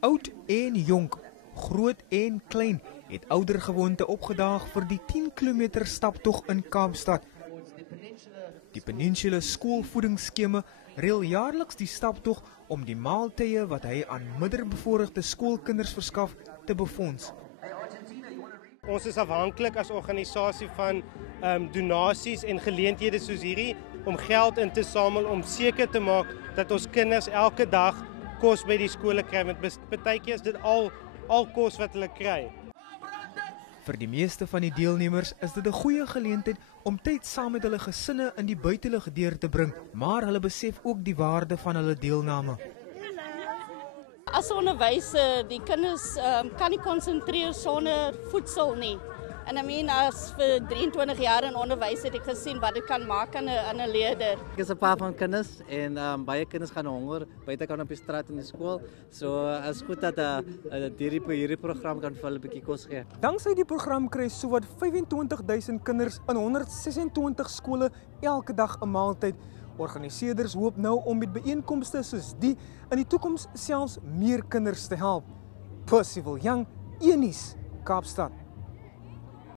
Oud en jonk, groot en klein, het oudergewoonte opgedaag vir die 10 km staptog in Kaapstad. Die Peninsula skoolvoedingsskema reël jaarliks die staptog om die maaltye wat hy aan minderbevoorregte skoolkinders verskaf te befonds. Ons is afhanklik as organisasie van donasies en geleenthede soos hierdie om geld in te samel om seker te maak dat ons kinders elke dag kos by die skole kry, want partykeer is dit al kos wat hulle kry. Vir die meeste van die deelnemers is dit 'n goeie geleentheid om tyd saam met hulle gesinne in die buitelug deur te bring, maar hulle besef ook die waarde van hulle deelname. As onderwyser, die kinders kan nie konsentreer sonder voedsel nie. En as vir 23 jaar in onderwys het ek gesien wat dit kan maak aan 'n leerder. Ek is 'n pa van kinders en baie kinders gaan honger buite kan op die straat in die skool. So is goed dat hierdie program kan vir hulle 'n bietjie kos gee. Danksy die program kry sowat 25,000 kinders in 126 skole elke dag 'n maaltyd. Organiseerders hoop nou om met byeenkomste soos die in die toekoms selfs meer kinders te help. Percival Young, Unies, Kaapstad.